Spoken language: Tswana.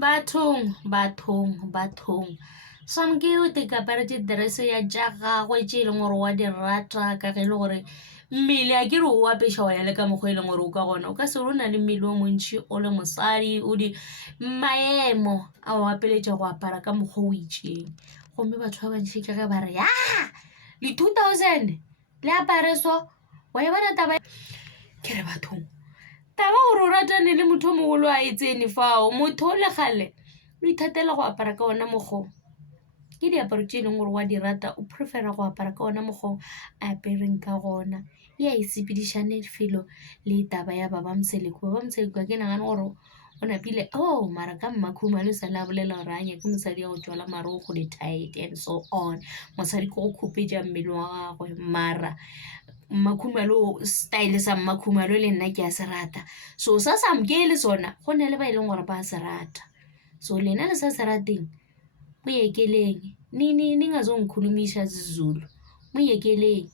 Bathong. Some ke o te kapara tse dress ya ja gagwe tse e leng gore wa di rata ka ge e le gore mmele a ke re o apešwa ya le ka mokgwa e leng gore o ka gona o ka se re o na le mmele o montšhi o le mosadi o di maemo a o apeletša go apara ka mokgwa o itšeng gomme batho ba bantšhi ke ge ba re ya le 2000 le apare so wa e bona taba ke re bathong taba gore o ratane le motho o mogolo a e tsene fao motho o le gale o ithatela go apara ka ona mokgwa ke diaparo tse e leng gore wa di rata o prefera go apara ka ona mokgwa a apereng ka gona e a e sepedišane felo le taba ya baba Mseleko ke nagana gore o napile mara ka mmakhumalo sa le a bolela gore a nyake mosadi ya go tswala marogo le tight and so on mosadi ke go khupetša mmele wa gagwe mara mmakhumalo style sa mmakhumalo le nna ke a se rata so sa samkele sona go ne le ba e leng gore ba se rata so lena le sa se rateng muyekeleni ningazongikhulumisha isiZulu muyekeleni